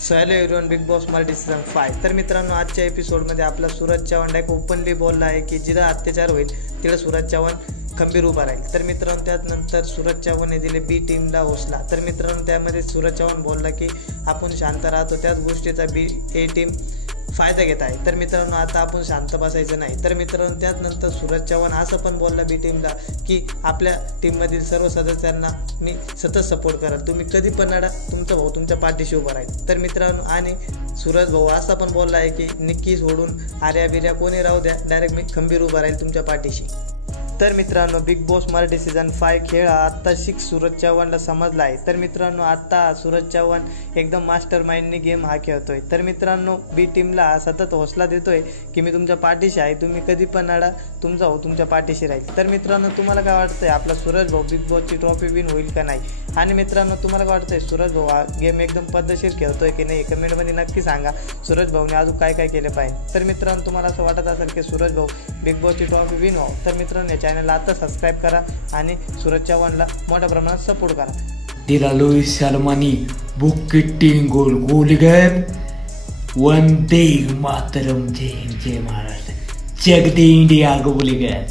So hello everyone, big boss Marathi season 5। तर मित्रांनो, आजच्या एपिसोडमध्ये आपला सूरज चव्हाण डायरेक्ट ओपनली बोलला आहे की जिथं अत्याचार होईल तिथं सूरज चव्हाण खंबीर उभा राहील। तर मित्रांनो, त्यानंतर सूरज चव्हाणने दिले बी टीमला हौसला। तर मित्रांनो, त्यामध्ये सूरज चव्हाण बोलला की आपण शांत राहतो, त्याच गोष्टीचा बी ए टीम फायदा घेत आहे। तर मित्रांनो, आता आपण शांत बसायचं नाही। तर मित्रांनो, त्यानंतर सूरज चव्हाण असं पण बोलला बी टीमला की आपल्या टीममधील सर्व सदस्यांना मी सतत सपोर्ट कराल, तुम्ही कधी पण लढा, तुमचा भाऊ तुमच्या पाठीशी उभा राहील। तर मित्रांनो, आणि सूरज भाऊ असा पण बोलला आहे की निक्की सोडून आर्या बिर्या कोणी राहू द्या, डायरेक्ट मी खंबीर उभा राहील तुमच्या पाठीशी। तर मित्रांनो, बिग बॉस मराठी सीझन 5 खेळ हा आत्ता सूरज चव्हाणला समजला आहे। तर मित्रांनो, आता सूरज चव्हाण एकदम मास्टर माइंडने गेम हा खेळतोय। तर मित्रांनो, बी टीमला सतत हौसला देतोय की मी तुमच्या पाठीशी आहे, तुम्ही कधी पण लढा, तुमचा भाऊ तुमच्या पाठीशी राहील। तर मित्रांनो, तुम्हाला काय वाटतंय, आपला सूरज भाऊ बिग बॉसची ट्रॉफी विन होईल का नाही? आणि मित्रांनो, तुम्हाला काय वाटतंय, सूरज भाऊ हा गेम एकदम पद्धतशीर खेळतोय की नाही? कमेंटमध्ये नक्की सांगा। सूरज भाऊने अजून काय काय केलं पाहिजे। तर मित्रांनो, तुम्हाला असं वाटत असेल की सूरज भाऊ बिग बॉसची ट्रॉफी विन हो, तर मित्रांनो चॅनलला आता सबस्क्राइब करा आणि सूरज चव्हाणला मोठ्या प्रमाणात सपोर्ट करा। Dilalui Salmani Bukit Tinggul Guligab One Day Mataram Jai Maharashtra Check the India Guligab